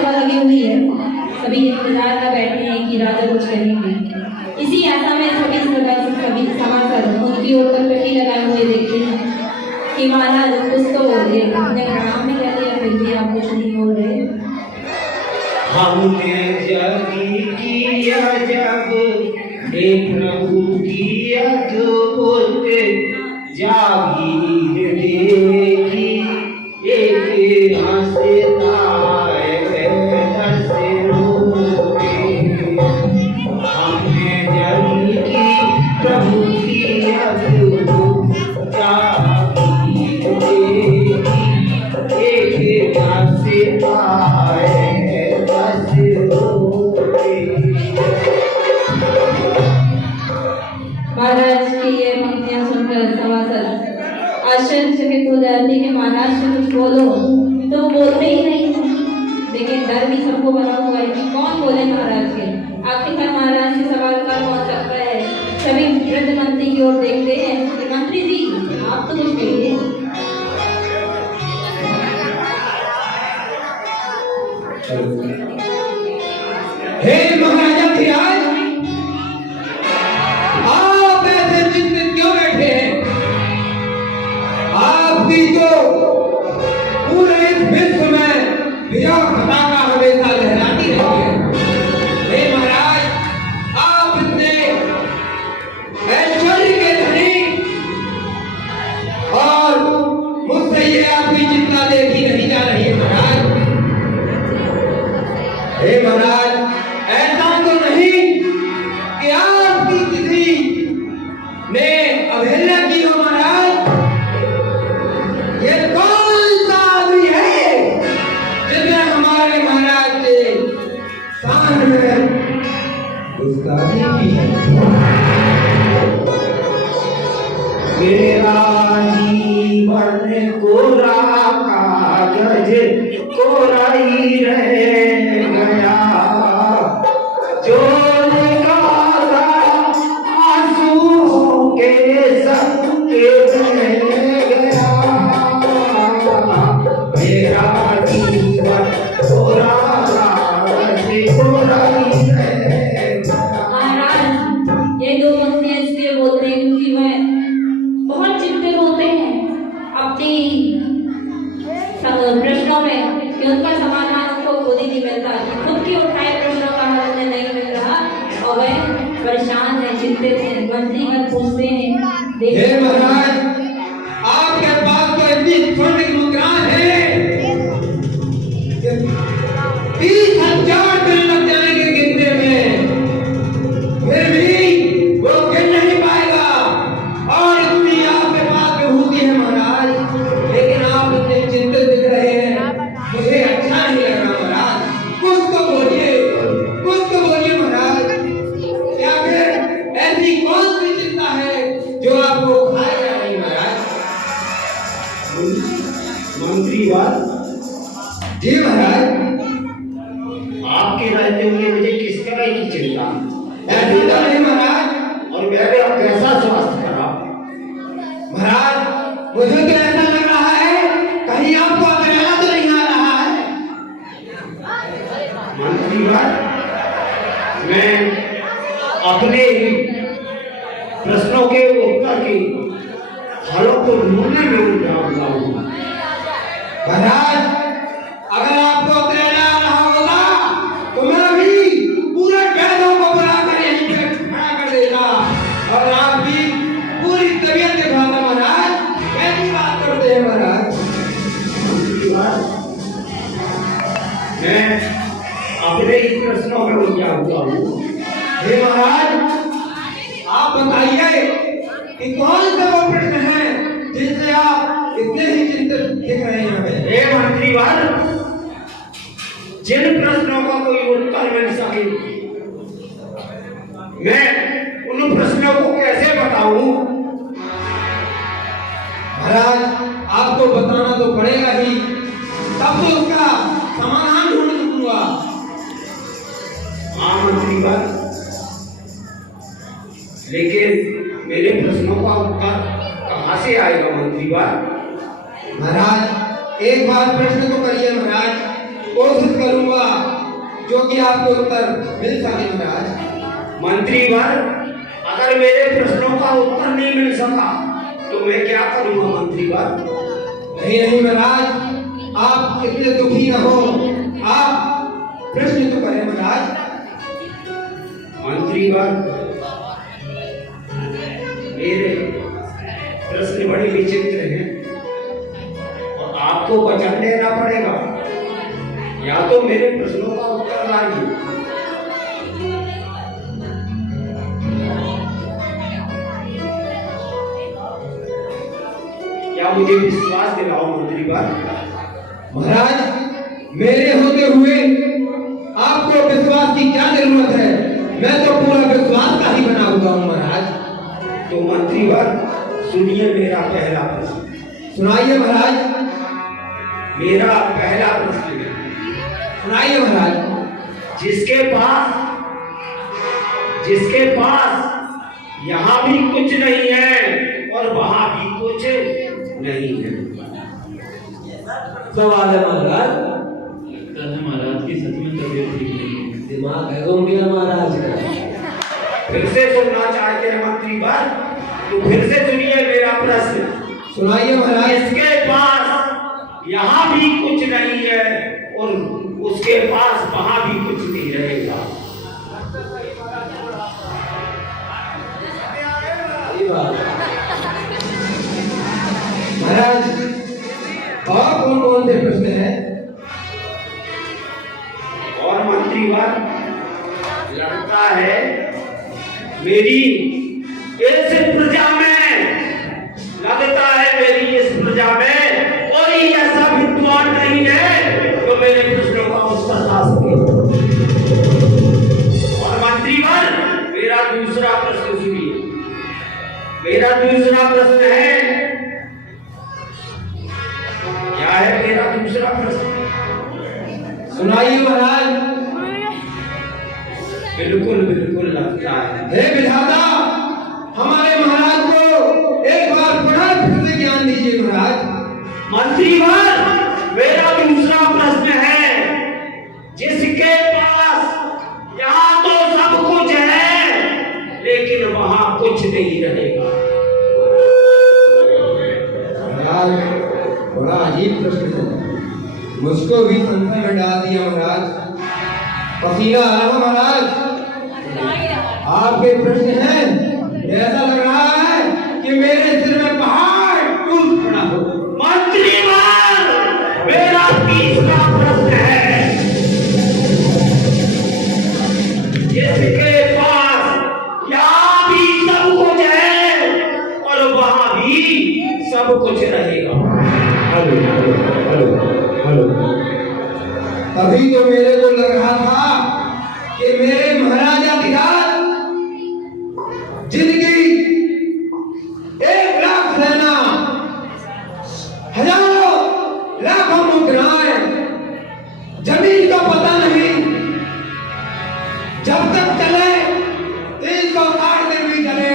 सभा लगी हुई है, सभी इंतजार में बैठे हैं कि राजा कुछ करेंगे। इसी आशा में सभी सभासद उनकी ओर टकटकी लगाए हुए देखते हैं कि महाराज कुछ तो बोलिए। अपने प्रणाम में कह दिया, फिर भी आप कुछ नहीं बोल रहे। हमने जगी किया जब हे प्रभु की अद्भुत जागीर देखी, एक हंसता है दस रोते। हमने जगी की प्रभु की अद्भुत जागीर देखी, एक हंसता है दस रोते। महाराज की ये पंक्तियां सुनकर सभासद आश्चर्यचकित हो जाते कि महाराज से कुछ बोलो तो वो बोलते ही नहीं। लेकिन डर भी सबको बना हुआ है कि कौन बोले महाराज के। आखिरकार महाराज से सवाल का कौन सकता है। सभी वृद्ध मंत्री की ओर देखते हैं कि मंत्री जी आप तो कुछ कहिए। हे महाराजा धीराज, आप ऐसे चिंतित क्यों बैठे हैं? आपकी जो पूरे इस विश्व में विजय पताका हमेशा लहराती रहती है। हे महाराज, आप इतने ऐश्वर्य के धनी और मुझसे ये आपकी चिंता देखी नहीं जा रही है महाराज। हे महाराज, ऐसा तो नहीं कि आपकी किसी ने अवहेलना की हो महाराज। ये कौन सा आदमी है जिसने हमारे महाराज के सामने गुस्ताखी की है? मेरा जीवन कोरा कागज कोरा ही रह गया, जो निकाला आंसुओं के संग बह गया। मेरा जीवन कोरा कागज कोरा ही रह गया। महाराज ये दो पंक्तियां इसलिए बोलते हैं क्योंकि वह बहुत चिंतित होते हैं अपनी प्रश्नों में कि उनका समाधान उनको खुद ही नहीं मिलता, खुद के उठाए प्रश्नों का हल उन्हें नहीं मिल रहा और वह परेशान है, चिंतित है। मंत्री पर पूछते हैं, हे महाराज, आपके पास तो इतनी स्वर्ण मुद्राएं हैं कि 30,000 दिन लग जाएंगे गिनने में, फिर भी वो गिन नहीं पाएगा। और इतनी आपके पास विभूति है महाराज, लेकिन आप इतने चिंतित दिख रहे हैं, मुझे अच्छा नहीं लग रहा महाराज। कुछ तो बोलिए, कुछ तो बोलिए महाराज। या फिर ऐसी कौन सी चिंता है जो आपको खाए जा रही महाराज? मंत्री बात जी महाराज, आपके रहते हुए मुझे किस तरह की चिंता? चिंता नहीं महाराज। और मेरे आप कैसा स्वास्थ्य खराब? महाराज मुझे तो ऐसा लग रहा है कहीं आपको अकेला तो नहीं आ रहा है। मंत्री बात, मैं अपने प्रश्नों के उत्तर के हलों को ढूंढने में उलझा हुआ हूं। महाराज अगर आपको अकेला आ रहा होगा तो मैं भी पूरे कैदों को बुलाकर यहीं पे खड़ा कर देता और आपकी पूरी तबीयत दिखाता। महाराज कैसी बात करते हैं महाराज? मैं अपने ही प्रश्नों में उलझा हुआ हूँ। हे महाराज आप बताइए कि कौन से वो प्रश्न हैं जिनसे आप इतने ही चिंतित दिख रहे हैं? हे मंत्रीवार, जिन प्रश्नों का कोई उत्तर मिल सके मैं उन प्रश्नों को कैसे बताऊं? महाराज आपको बताना तो पड़ेगा ही, तब तो उसका समाधान ढूंढ सकूंगा। हाँ मंत्रीवार, लेकिन मेरे प्रश्नों का उत्तर कहाँ से आएगा मंत्रीवार? महाराज एक बार प्रश्न तो करिए महाराज, कोशिश करूंगा जो कि आपको उत्तर मिल सके महाराज। मंत्रीवर, अगर मेरे प्रश्नों का उत्तर नहीं मिल सका तो मैं क्या करूंगा मंत्रीवर? नहीं नहीं महाराज, आप इतने दुखी न हो, आप प्रश्न तो करें महाराज। मंत्रीवर, मेरे प्रश्न बड़े विचित्र हैं और आपको वचन देना पड़ेगा, या तो मेरे प्रश्नों का उत्तर लाइए या मुझे विश्वास दिलाओ मंत्रीवर। महाराज, मेरे होते हुए आपको विश्वास की क्या जरूरत है? मैं तो पूरा विश्वास का ही बना हुआ हूँ महाराज। तो मंत्रीवर सुनिए मेरा पहला प्रश्न। सुनाइए महाराज। मेरा पहला प्रश्न है, सुनाइए महाराज। जिसके पास यहाँ भी कुछ नहीं है और वहां भी कुछ नहीं है। सवाल है महाराज। लगता है महाराज की सच में तबीयत ठीक नहीं है। दिमाग है घूम गया महाराज का। फिर से सुनना चाहते हैं मंत्रीवर? तो फिर से सुनिए मेरा प्रश्न। सुनाइए महाराज। इसके पास यहाँ भी कुछ नहीं है और उसके पास वहां भी कुछ नहीं रहेगा। महाराज, और कौन कौन से प्रश्न हैं? और मंत्रीवर, लगता है मेरी इस प्रजा में, लगता है मेरी इस प्रजा में कोई ऐसा विद्वान नहीं है जो मेरे प्रश्नों का उत्तर ला सके। और मंत्रीवर, मेरा दूसरा प्रश्न सुनिए। मेरा दूसरा प्रश्न है, क्या है मेरा दूसरा प्रश्न? सुनाइए महाराज। बिल्कुल बिल्कुल लगता है। हे विधाता, हमारे महाराज को एक बार पुनः फिर से ज्ञान दीजिए महाराज। मंत्रीवर, मेरा दूसरा प्रश्न है, जिसके पास यहाँ तो सब कुछ है लेकिन वहां कुछ नहीं रहेगा। महाराज, बड़ा अजीब प्रश्न है, मुझको भी संशय में डाल दिया महाराज। पसीना आ रहा महाराज। आपके प्रश्न हैं, ऐसा लग रहा है कि मेरे सिर में पहाड़ टूट पड़ा हो। मंत्रीवर, मेरा तीसरा प्रश्न है, जिसके पास यहाँ भी सब कुछ है और वहां भी सब कुछ रहेगा। तभी तो मेरे को लग रहा था कि मेरे महाराजाधिराज जिनकी 1 लाख सेना, हजारों लाखों मुद्राएं, जमीन का पता नहीं, जब तक चले 360 दिन भी चले,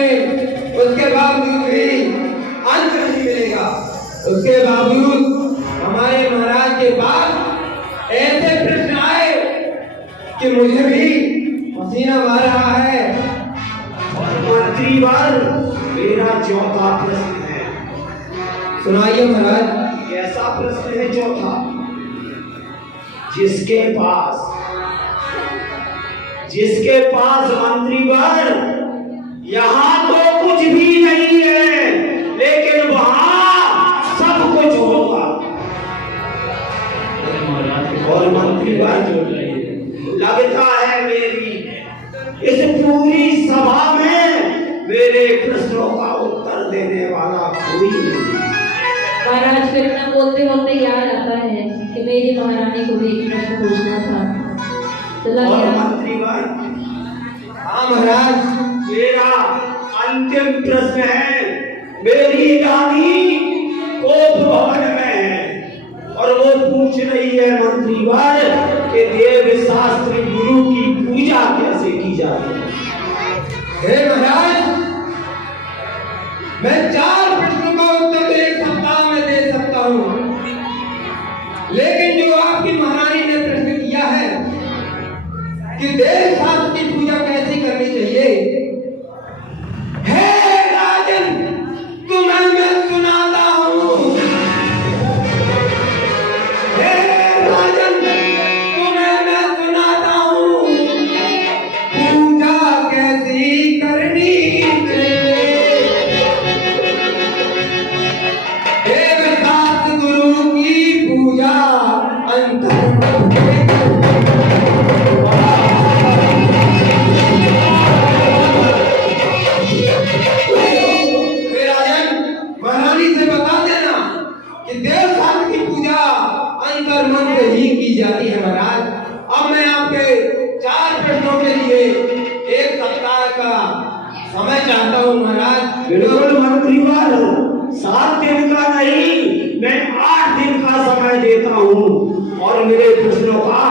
उसके बावजूद भी अंत नहीं मिलेगा। उसके बावजूद हमारे महाराज के पास ऐसे प्रश्न आए कि मुझे भी पसीना आ रहा है। मंत्रीवर, मेरा चौथा प्रश्न है। सुनाइए महाराज। कैसा प्रश्न है चौथा? जिसके पास मंत्रीवर यहाँ तो कुछ भी नहीं है लेकिन वहां सब कुछ होगा। और मंत्रीवर, लगता है मेरी इस पूरी सभा में मेरे प्रश्नों का उत्तर देने वाला कोई नहीं। महाराज, फिर मैं बोलते बोलते याद आता है कि मेरी महारानी को भी एक प्रश्न पूछना था। तो और लगा मंत्रीवर, हाँ महाराज। मेरा अंतिम प्रश्न है, मेरी रानी कोप भवन में है और वो पूछ रही है मंत्रीवर कि देव शास्त्र गुरु की पूजा कैसे की जाती है। हे महाराज, मैं 4 प्रश्नों का उत्तर 1 सप्ताह में दे सकता हूँ, लेकिन जो आपकी महारानी ने प्रश्न किया है कि देव शास्त्र की पूजा कैसे करनी चाहिए। हे राजन, तुम्हें मैं सुनाता हूँ। हे राजन, तुम्हें मैं सुनाता हूँ, पूजा कैसी करनी चाहिए। देव शास्त्र गुरु की पूजा अंतर्मन से महारानी से बता देना कि देव शास्त्र की पूजा अंतर्मन से ही की जाती है महाराज। अब मैं आपके 4 प्रश्नों के लिए 1 सप्ताह का समय चाहता हूँ महाराज। बिल्कुल मंत्रीवर, 7 दिन का नहीं, मैं 8 दिन का समय देता हूँ और मेरे प्रश्नों का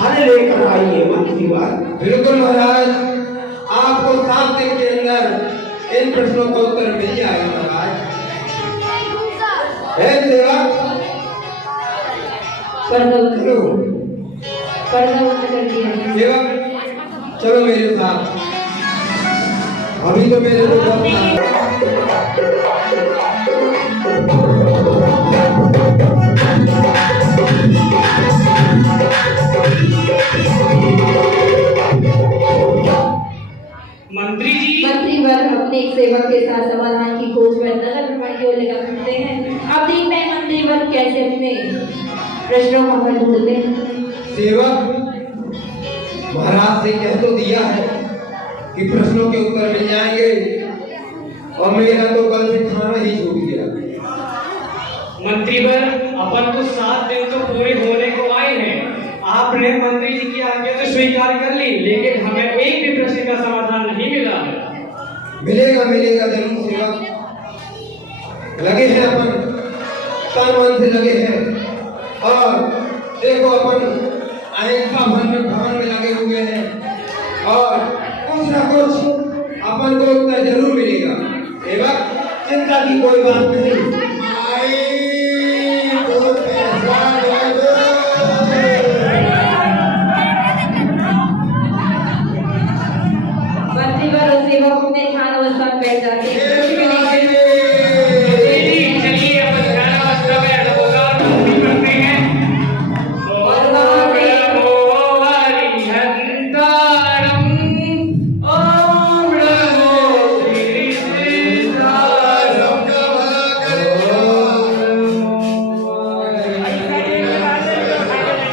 हल लेकर आइए मंत्रीवर। बिल्कुल महाराज, आपको 7 दिन के अंदर इन प्रश्नों का उत्तर मिल जाएगा महाराज। है सेवक, पर्दा बंद कर दिया। सेवक चलो मेरे साथ, अभी तो मेरे को मंत्रीवर अपने एक सेवक के साथ समाधान की खोज में नगर भ्रमण की ओर लेकर चलते हैं। आप देखते हैं मंत्रीवर कैसे अपने प्रश्नों का हल ढूंढते हैं। सेवक महाराज से कह तो दिया है कि प्रश्नों के उत्तर मिल जाएंगे और मेरा तो कल से खाना ही छूट गया। मंत्रीवर, अपन तो 7 दिन तो पूरे होने को आए हैं। आपने मंत्री जी की आज्ञा तो स्वीकार कर ली, लेकिन हमें एक भी प्रश्न का समाधान नहीं मिला है। मिलेगा मिलेगा जरूर सेवक, लगे हैं अपन, तन मन से लगे हैं और देखो अपन अहिंसा भवन में लगे हुए हैं और कुछ ना कुछ अपन को उत्तर जरूर मिलेगा। सेवक चिंता की कोई बात नहीं। मंत्रीवर और सेवक अपने ध्यान अवस्था में बैठ जाते हैं। चलिए अपन ध्यान अवस्था में नमोकार करते हैं।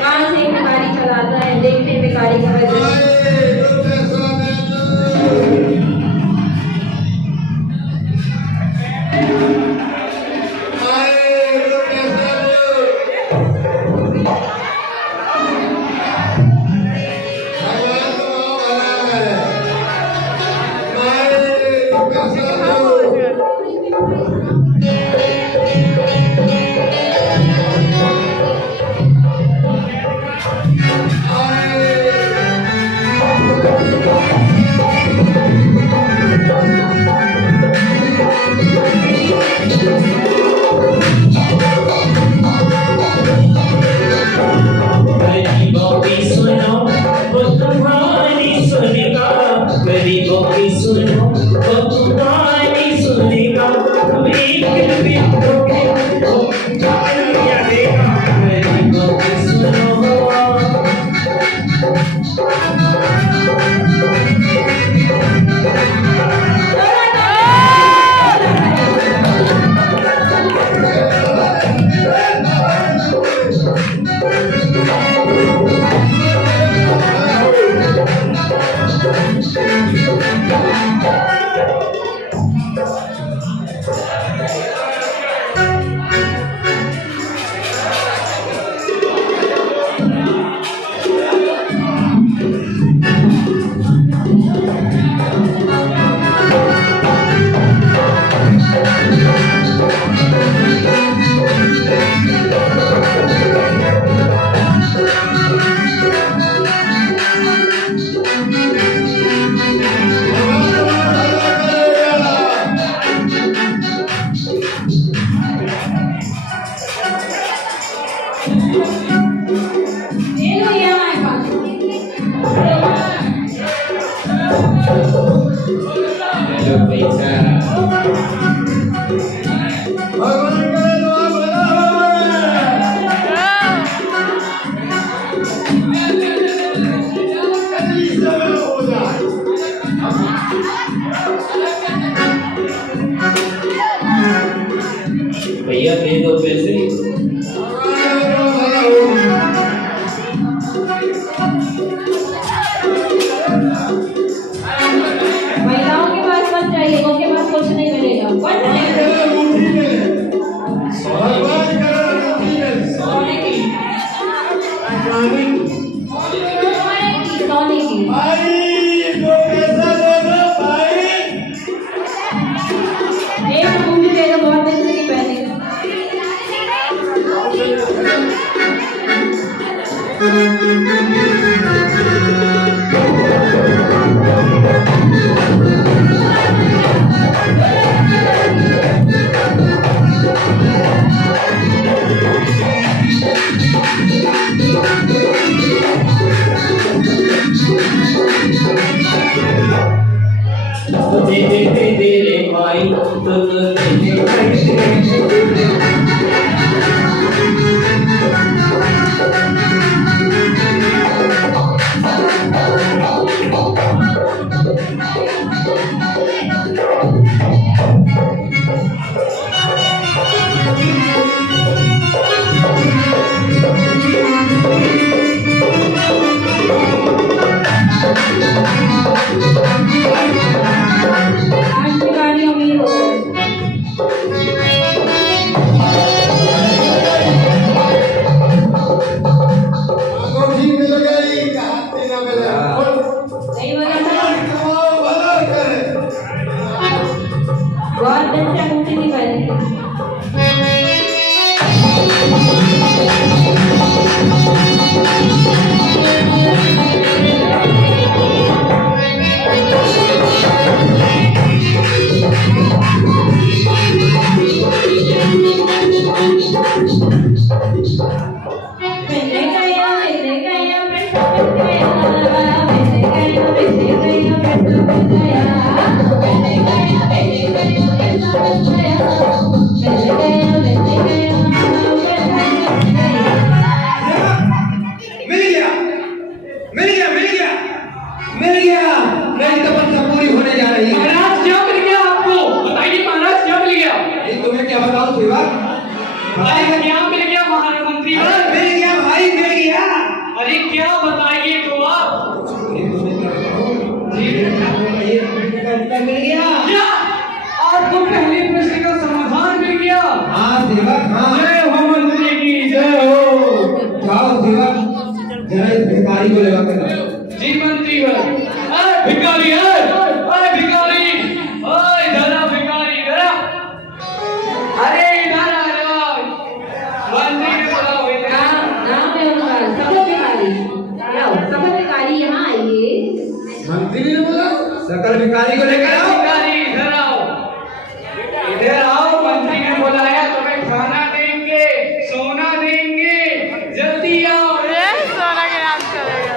कान से भिखारी चलाता है, देखते हैं भिखारी का वजह। भैया दे दो पैसे। महिलाओं के पास मत जाइए, उनके पास कुछ नहीं मिलेगा। सोने की एक अंगूठी दे दो, बहुत दिन से नहीं पहनी। दे रे भाई तो आज की गाड़ी अमीर हो गई। नहीं बोला था, बहुत दिन से अंगूठी नहीं पहनी। मेरी तपस्या पूरी होने जा रही है। महाराज क्या मिल गया आपको? बताइए महाराज क्या मिल गया? तुम्हें क्या बताऊं सेवा? भाई क्या मिल गया महामंत्री? मिल गया भाई, मिल गया। अरे क्या बताइए तो आप? मिल गया। क्या आपको पहले प्रश्न का समाधान मिल गया? हाँ सेवक, हाँ। जय हो मंत्री की जय हो। जाओ सेवक, जरा इस भिखारी को लगा कर लाओ। जी मंत्री भिखारी, भिखारी, धरा भिखारी धरा। अरे इधर आ जाओ, मंत्री ने बुलाओ इधर। नाम है उनका सकल भिखारी। आओ, सकल भिखारी यहाँ आइए। मंत्री ने बोला सकल भिखारी को लेकर आओ। भिखारी इधर आओ, इधर आओ। मंत्री ने बुलाया, तुम्हें खाना देंगे, सोना देंगे, जल्दी आओ। सोना के नाम चलेगा।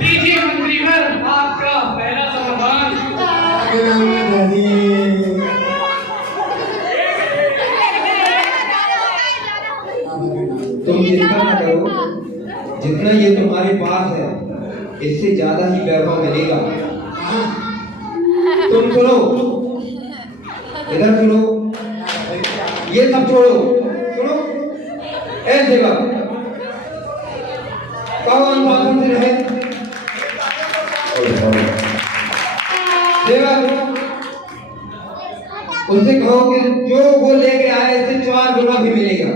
लीजिए मंत्री घर आपका पहला समाधान। तुम चिंता न करो, जितना ये तुम्हारे पास है इससे ज्यादा ही वैभव मिलेगा। तुम सुनो, इधर सुनो, ये सब छोड़ो, सुनो। ऐ सेवक, कौन शासन से रहे? सेवक, उससे कहो कि जो वो लेके आए इससे 4 गुना भी मिलेगा।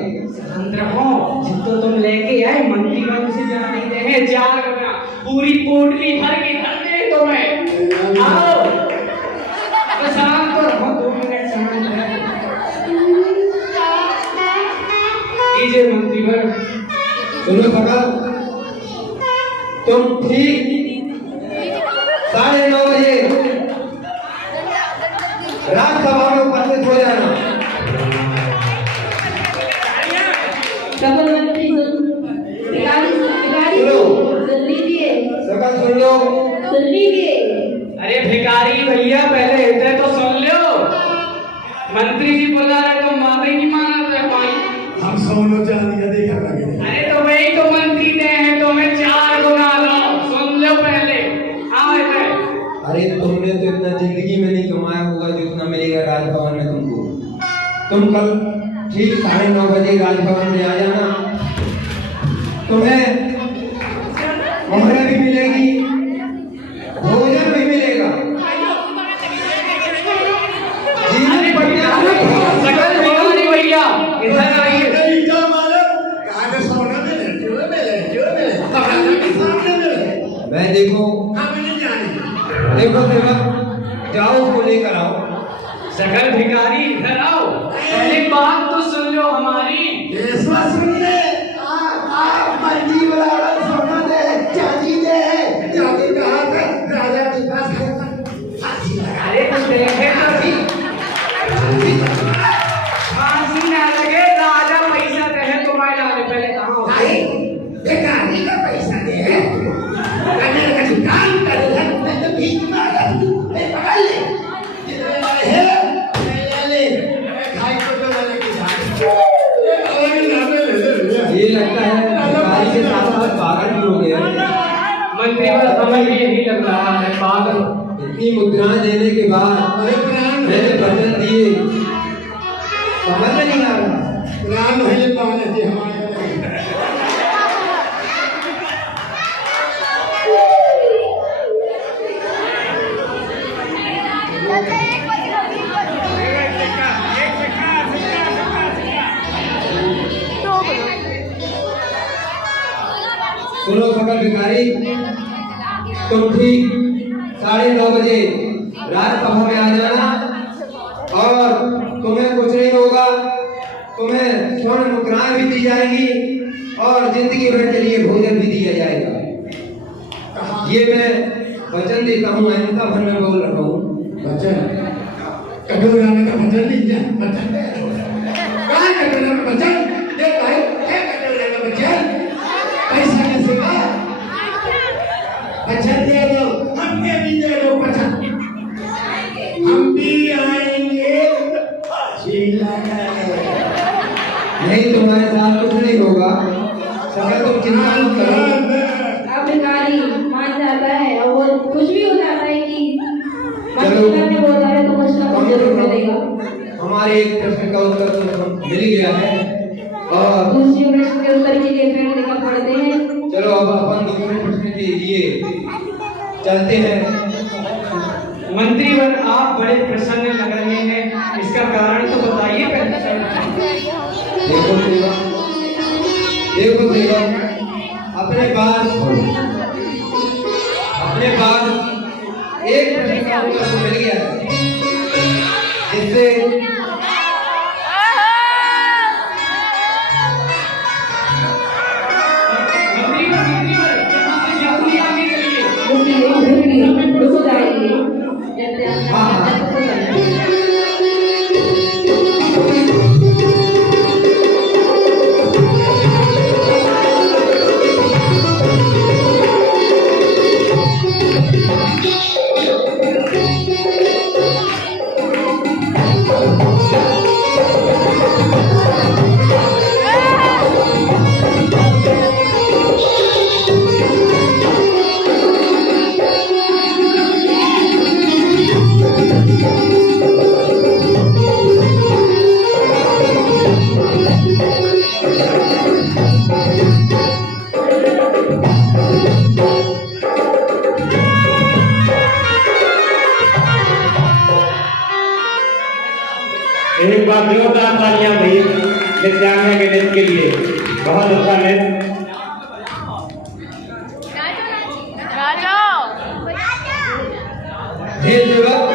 जितना तुम लेके आए मंत्री बाबू से जा नहीं दे हैं 4 गुना, पूरी पोटली भर के धर दे तुम्हें। आओ बस शाम को रहो, 2 मिनट सामान लीजिए मंत्री भर। सुनो सकल, तुम ठीक 9:30 बजे राज्यसभा में उपस्थित हो जाना। सकल मंत्री भिखारी सुन लीजिए, सकल सुन लो। सुन लीजिए। अरे भिखारी भैया पहले इधर तो सुन लो। मंत्री जी बुला रहे तो माफी नहीं मांगा था भाई। हम सब लोग जाने देखा लगे। अरे तो वही तो मंत्री ने है, तुम्हें 4 गुना लो। सुन लो पहले, आओ इधर। अरे तुमने तो इतना जिंदगी में नहीं कमाया होगा जितना मिलेगा राजभवन में तुमको। तुम कल ठीक 9:30 बजे राजभवन में आ जाना। तुम्हें मोहरा भी मिलेगी, भोजन भी मिलेगा। जीवन सकल भिखारी भैया इधर आइए। मैं देखो देखो सेवक, जाओ उसको लेकर आओ। सकल भिखारी इधर आओ, पहले बात तो सुन लो हमारी। अरे कुछ देखे तो भी फांसी ना लगे, राजा पैसा दे तुम्हारे लाने पहले कहाँ हो? ये लगता है भिखारी के साथ साथ पागल भी हो गया है। मंत्री का समय भी यही लग रहा है, पागल। इतनी मुद्राएं देने के बाद मैंने वचन दिए, समझ में नहीं आ रहा। सुनो सकल भिखारी, तुम ठीक 9:30 बजे राजसभा में आ जाना और तुम्हें कुछ नहीं होगा। तुम्हें स्वर्ण मुद्राएं भी दी जाएगी और जिंदगी भर के लिए भोजन भी दिया जाएगा। ये मैं वचन देता हूँ, अहिंसा भर में बोल रहा हूँ। नहीं, तुम्हारे साथ कुछ नहीं होगा, सकल तुम चिंता मत करो। अब भिखारी मान जाता है और वो कुछ भी हो जाता है कि चलो। मंत्री ने बोला है तो कुछ ना कुछ जरूर मिलेगा। हमारे एक प्रश्न का उत्तर तो मिल गया है और दूसरे प्रश्न के उत्तर के लिए फिर निकल पड़ते हैं। चलो अब अपन दूसरे प्रश्न के लिए चलते हैं। मंत्रीवर, आप बड़े प्रसन्न लग रहे हैं, इसका कारण तो बताइए पहले। देखो सेवक, अपने पास एक प्रश्न का उत्तर तो मिल गया है, जिससे मंत्रीवर, यहाँ से जल्दी आगे चलिए। रुक जाइए, जैसे एक बार जोरदार तालियां भाई नित्यानंद के नृत्य के लिए। बहुत अच्छा नृत्य। हे सेवक,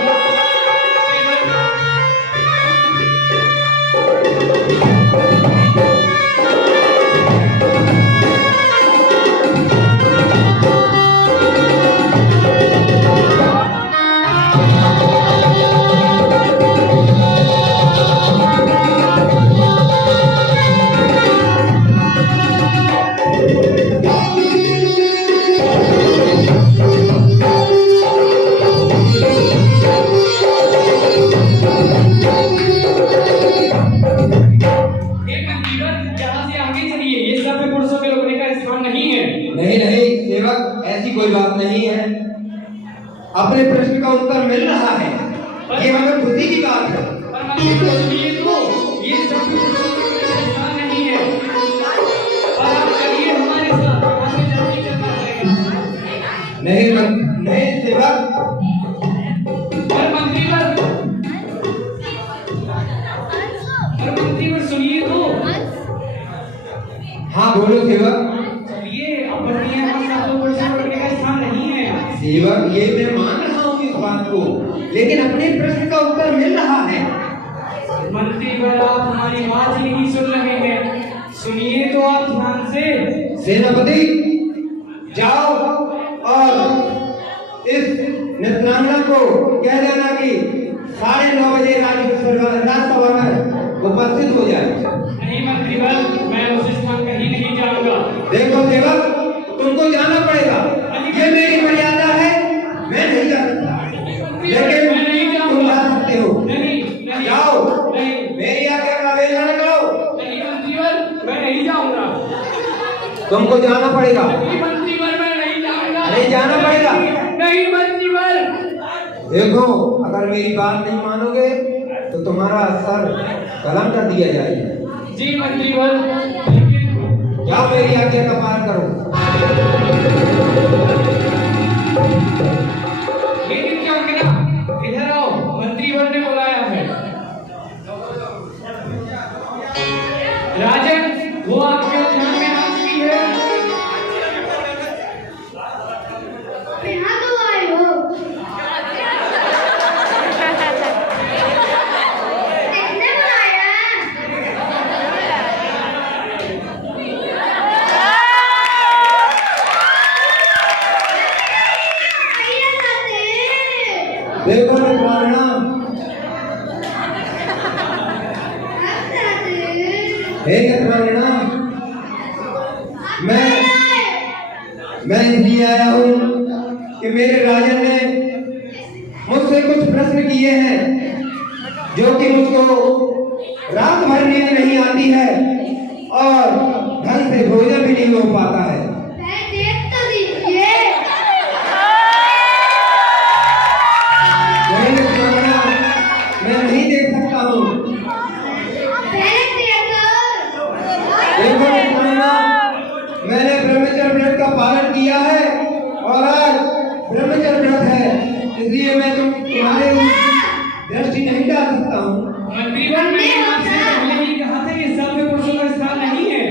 नहीं सेवक, ऐसी कोई बात नहीं है। अपने प्रश्न का उत्तर मिल रहा है, ये हमें खुशी की बात है। पर मंत्री, ये सब नहीं सेवक। अरे मंत्रीवर सुनिए तो। हाँ बोलो सेवक। चलिए अब बढ़िया है, सब लोग से बढ़ने का स्थान नहीं है। सेवक ये मैं मान रहा हूँ इस बात को, लेकिन अपने प्रश्न का उत्तर मिल रहा है। मंत्रीवर आप हमारी बात ही नहीं सुन रहे हैं, सुनिए तो आप ध्यान से। सेनापति जाओ और इस नृत्यांगना को कह देना कि 9:30 बजे राजसभा में उपस्थित हो जाए। नहीं मंत्रीवर, मैं उस स्थान कहीं नहीं जाऊंगा। देखो सेवक, तुमको जाना पड़ेगा, ये मेरी मर्यादा है, मैं नहीं जा सकता, लेकिन तुम जा सकते हो। नहीं जाओ, नहीं मेरी आज्ञा का अवहेलना न करो। नहीं मंत्रीवर, मैं नहीं जाऊंगा। तुमको जाना पड़ेगा। नहीं मंत्रीवर, मैं नहीं जाऊंगा। नहीं जाना पड़ेगा। नहीं मंत्रीवर। देखो, अगर मेरी बात नहीं मानोगे तो तुम्हारा सर कलम कर दिया जाएगा। जी मंत्रीवर, जाओ, मेरी आज्ञा का पालन करो। लेकिन क्या कहना, इधर आओ, मंत्रीवर ने बुलाया है। राजन, वो आपके ध्यान में आ चुकी है। यहाँ तो आए हो। किसने बुलाया? भैया खाते। देखो नृत्यांगना, आप खाते। हे नृत्यांगना, मैं इसलिए आया हूँ कि मेरे राजन ने मुझसे कुछ प्रश्न किए हैं जो कि मुझको रात भर नींद नहीं आती है और ढंग से भोजन भी नहीं हो पाता है। मैं देख तो दीजिए। नहीं नृत्यांगना, मैं नहीं देख सकता हूँ। पहले देखो। देखो नृत्यांगना, मैंने ब्रह्मचर्य व्रत का पालन किया है और आज ब्रह्मचर्य व्रत है, इसलिए मैं तुम्हारे दृष्टि नहीं डाल सकता हूँ। मंत्रीवर, मैंने आपसे पहले ही कहा था कि सभ्य पुरुषों का स्थान नहीं है,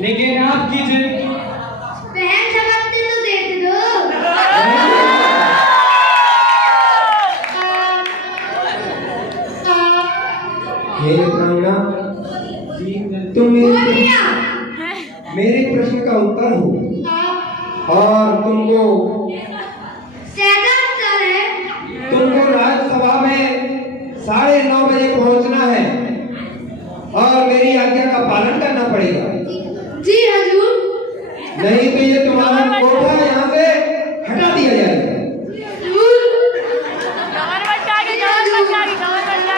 लेकिन आपकी जिद। बहन समझते तो देख दो। हे नृत्यांगना, तुम मेरे प्रश्न का उत्तर हो और तुमको राज्यसभा में 9:30 बजे पहुंचना है और मेरी आज्ञा का पालन करना पड़ेगा। जी हजूर। नहीं तो ये तुम्हारा कोठा यहाँ से हटा दिया जाएगा।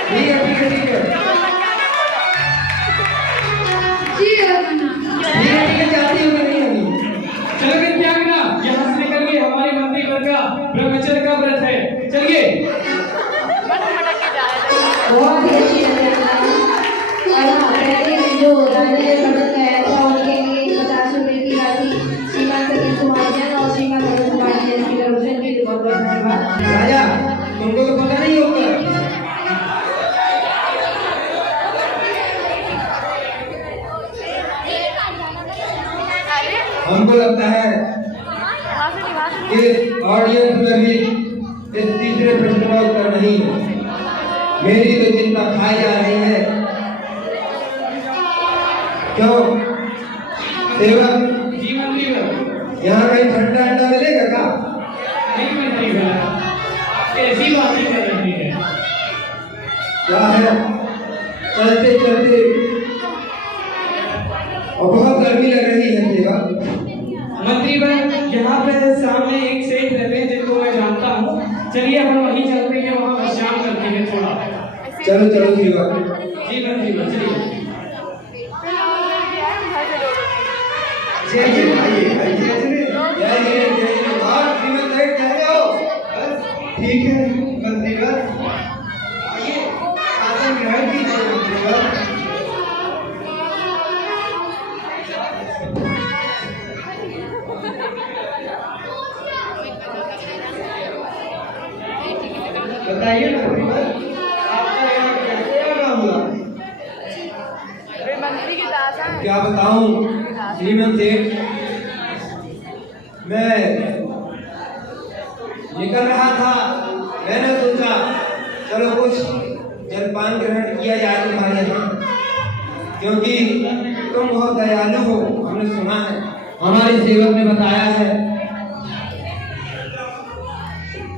ठीक है, ठीक है, ठीक है, जी हजूर। ठीक है, ठीक है, जाती हूँ, नहीं अभी। चलो नृत्यांगना, यहाँ से निकलिए, हमारे मंत्रीवर का ब्रह्मचर्य का व्रत है, चलिए। बहुत ही अच्छी नृत्यांगना। और हाँ, कहते हैं जो राजा ने व्रत कराया था उनके लिए 50 रुपए की राशि श्रीमान सतीश कुमार जैन और श्रीमान मनोज कुमार जैन की तरफ से भी बहुत बहुत धन्यवाद। राजा, तुमको तो पता नहीं होगा। हमको लगता है कि ऑडियंस में भी इस तीसरे प्रश्न का उत्तर नहीं है। मेरी तो चिंता खाई जा रही है। क्यों सेवक, जी मंत्रीवर। यहाँ कहीं ठंडा अंडा मिलेगा क्या? नहीं मंत्रीवर, ऐसी बातें कर रहे हैं। क्या है, चलते चलते और बहुत गर्मी लग रही है सेवक। मंत्रीवर, यहाँ पे सामने एक सेठ रहते हैं जिनको मैं जानता हूँ, चलिए अपन वहीं चलते हैं, वहाँ विश्राम करते हैं थोड़ा। चलो चलो सेवक। जी मंत्रीवर, चलिए। जय जय भाई, जय जय जय जय जय। और श्रीमंत सेठ कैसे हो? ठीक है मंत्रीवर, आइए आसन ग्रहण कीजिए मंत्रीवर। बताइए आपका यहाँ कैसे आना हुआ? मंत्री की दासा है। क्या बताऊं श्रीमंत सेठ, मैं निकल रहा था, मैंने सोचा चलो कुछ जलपान ग्रहण किया जाए तुम्हारे यहाँ, क्योंकि तुम बहुत दयालु हो, हमने सुना है, हमारे सेवक ने बताया है,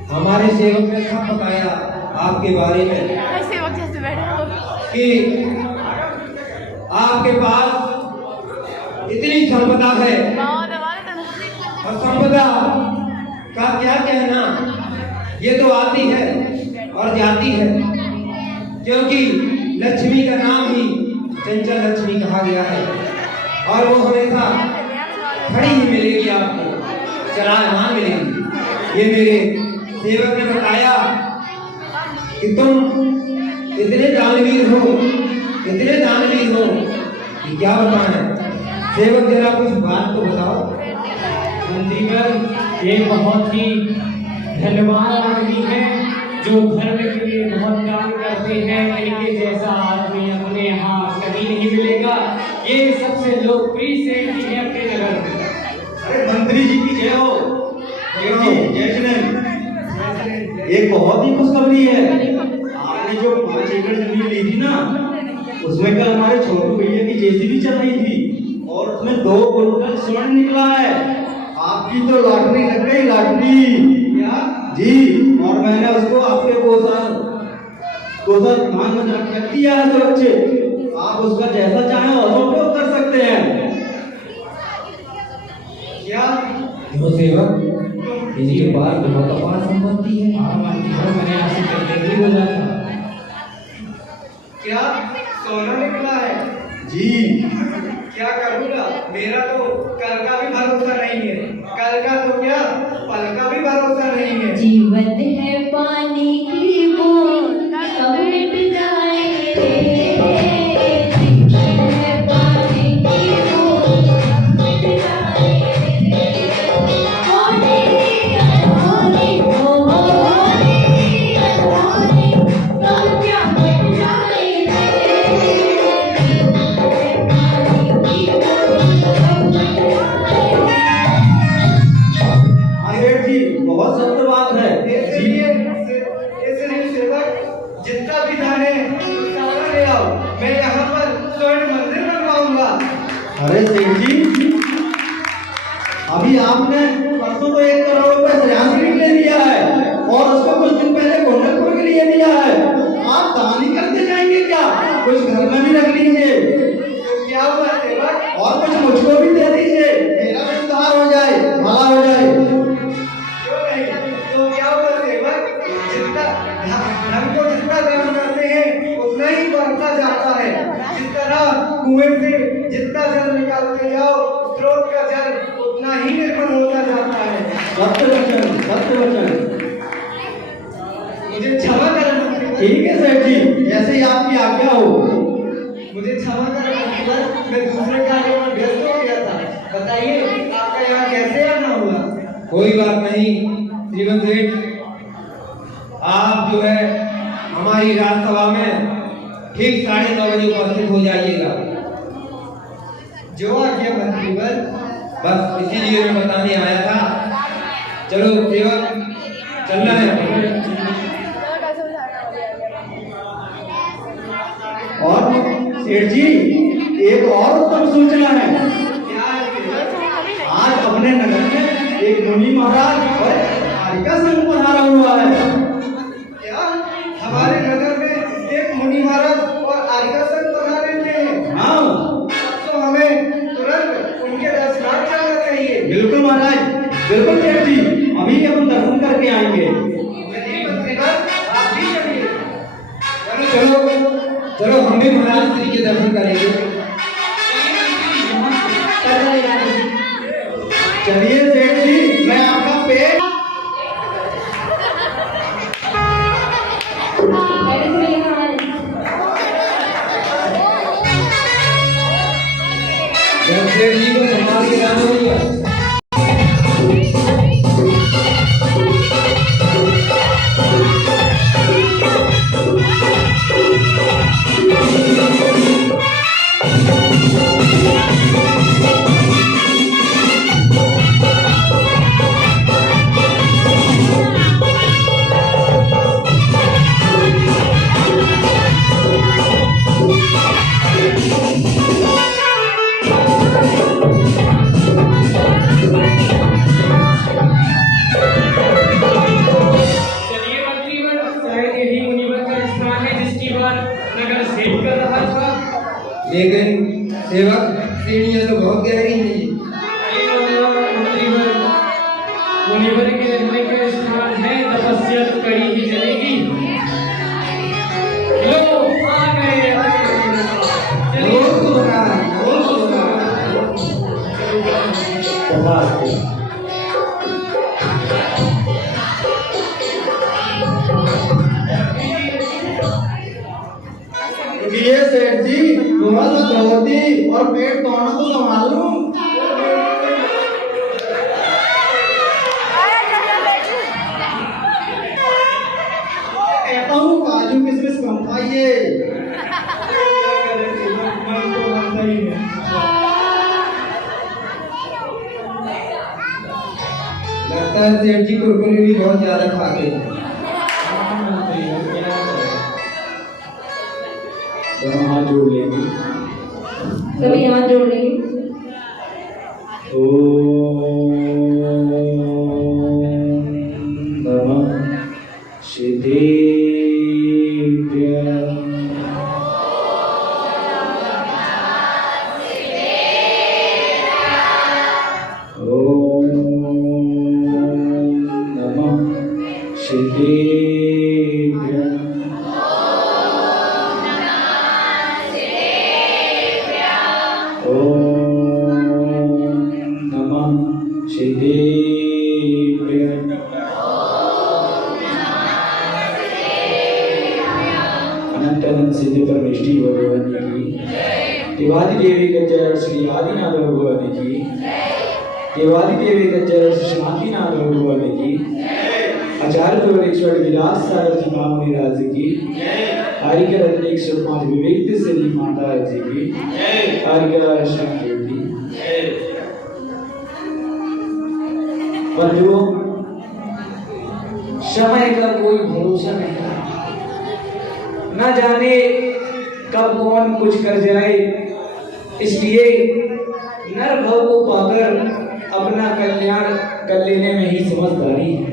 हमारे सेवक ने सब बताया आपके बारे में ऐसे वक्त जैसे बैठे हो। कि आपके पास इतनी संपदा है, बहुत हमारे तरफ। और संपदा का क्या कहना, ये तो आती है और जाती है, क्योंकि लक्ष्मी का नाम ही चंचल लक्ष्मी कहा गया है, और वो हमेशा खड़ी ही मिलेगी आपको, चलायमान मिलेगी। ये मेरे सेवक ने बताया कि तुम इतने दानवीर हो, इतने दानवीर हो कि क्या बताएं। सेवक जरा कुछ बात तो बताओ। मंत्रीगण, ये बहुत ही धन्यवाद आदमी है जो धर्म के लिए बहुत काम करते हैं। इनके जैसा आदमी अपने यहाँ कभी नहीं मिलेगा। ये सबसे लोकप्रिय सेठ जी है अपने नगर में। अरे मंत्री जी की जय हो। जय जय। एक बहुत ही खुशखबरी है। आपने जो 5 एकड़ जमीन ली थी ना, उसमें कल हमारे छोटू भैया की जेसीबी चल रही थी और उसमें 2 कुंटल स्वर्ण निकला है। आपकी तो लॉटरी लग गई, लॉटरी। क्या जी? और मैंने उसको आपके कोसर मान में रख दिया है सुरक्षित। आप उसका जैसा चाहे वैसा उपयोग कर सकते हैं। क्या जो सेवक इनके पास बहुत अपार संपत्ति है? हाँ मंत्रीगण, मैंने आपसे पहले ही बोला था। क्या सोना निकला है? जी क्या करूँगा, मेरा तो कल का भी भरोसा नहीं है, कल का तो क्या पल का भी भरोसा नहीं है। जीवन है पानी की बूंद, कब मिट जाएंगे। जीवन है पानी की बूंद, कब मिट जाएंगे। होली होली होली होली, कब क्या मिट जाएंगे। जीवन है पानी की बूंद, कब मिट जाएंगे। सेठ जी, बहुत सत्य बात है। इसलिए सेवक जितना भी धन है सारा ले आओ, मैं यहाँ पर स्वर्ण मंदिर बनवाऊंगा। अरे सेठ जी, अभी आपने परसों को 1 करोड़ रुपए श्रेयांश के लिए लिया है और उसको कुछ दिन पहले गोंडलपुर के लिए दिया है। आप दान ही करते जाएंगे क्या? कुछ घर में भी रख लीजिए तो क्या हुआ सेवक? और कुछ मुझको भी दे दीजिए, मेरा भी उद्धार हो जाए, भला हो जाए। क्यों नहीं, तो क्या हुआ सेवक? जितना धन को जितना दान करते हैं उतना ही बढ़ता जाता है। जिस तरह कुएं से जितना जल निकालते जाओ, स्रोत का जल उतना ही निर्मल होता जाता है। सत्य वचन, सत्य वचन। मुझे क्षमा करें, ठीक है सेठ जी, ऐसे ही आपकी आज्ञा हो। मुझे क्षमा करें, मैं दूसरे कार्य में व्यस्त हो गया था। बताइए आपका यहाँ कैसे आना हुआ? कोई बात नहीं श्रीमंत सेठ, आप जो है हमारी राजसभा में ठीक 9:30 बजे उपस्थित हो जाइएगा। जो आज्ञा मंत्रीवर, बस इसीलिए मैं बताने आया था। चलो सेवक, चलना है। और सेठ जी, एक और उत्तम सूचना है। क्या है? आज अपने नगर में एक मुनि महाराज और कारिका संघ पधारा हुआ है। क्या हमारे नगर में एक मुनि महाराज और आर्या संघ पधारे हुए हैं? हाँ तो हमें तुरंत उनके दर्शनार्थ जाना चाहिए। बिल्कुल महाराज, बिल्कुल सेठ जी, अभी अपन दर्शन करके आएंगे। यदि मंत्रीवर आप भी चलिए। चलो चलो, हम भी महाराज श्री के दर्शन करेंगे। चलिए सेठ जी, मैं आपका पेट सेठ जी को संभाल के जाना होगा। रहने का स्थान है, तपस्या तो कड़ी ही चलेगी। लो आ गए। चलिए ये सेठ जी थोड़ा सा धोती और पेट दोनों को संभाल लूं। कहता हूँ काजू किशमिश कम खाइए। लगता है सेठ जी कुरकुरे भी बहुत ज्यादा खाते हैं। दोनों हाथ जोड़ लेंगे। सभी हाथ जोड़ लेंगे। सिद्धि परमेष्टि भगवान की देवादि देवी गज्जर श्री आदिनाथ भगवान की देवादि देवी गज्जर श्री शांतिनाथ भगवान की आचार्य गौरेश्वर विलास सागर जी महामुनिराज की हरिकर 105 विवेक सिद्धि माता जी की हरिकर श्री की बंधुओं समय का कोई भरोसा नहीं, न जाने कब कौन कुछ कर जाए, इसलिए नर भव को पाकर अपना कल्याण कर लेने में ही समझदारी है।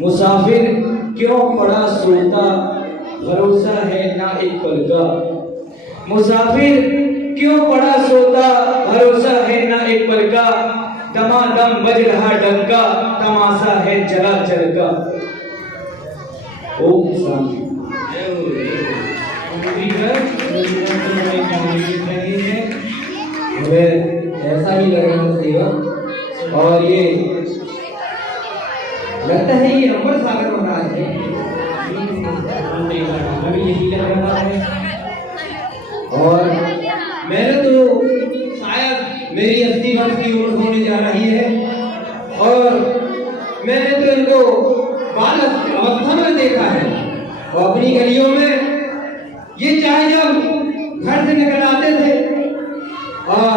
मुसाफिर क्यों पड़ा सोता, भरोसा है ना एक पल का। मुसाफिर क्यों पड़ा सोता, भरोसा है ना एक पल का। दमादम बज रहा डंका, तमाशा है जला जल का। ओम शांति। हमें ऐसा ही लग रहा था सेवक, और ये लगता है ये अमर सागर महाराज है। अभी यही लग रहा है। और मैंने तो शायद मेरी 80 वर्ष की उम्र होने जा रही है, और मैंने तो इनको बाल अवस्था में देखा है। और अपनी गलियों में ये चाहे जब घर से निकल आते थे और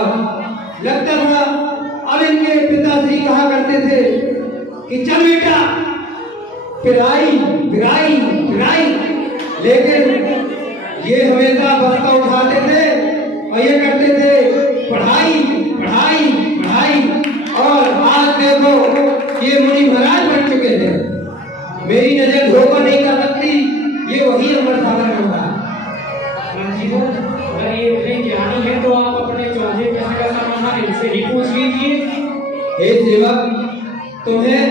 लगता था, अब इनके पिताश्री कहा करते थे कि चल बेटा फिराई फिराई फिराई, लेकिन ये हमेशा बस्ता उठाते थे और ये करते थे पढ़ाई पढ़ाई पढ़ाई। और आज देखो ये मुनि महाराज बन चुके थे। मेरी नजर धोखा नहीं कर सकती, ये वही अमर सागर में था। अगर ये इतने ज्ञानी है तो आप अपने चौथे प्रश्न का समाधान इनसे ही पूछ लीजिए। हे सेवक, तुम्हें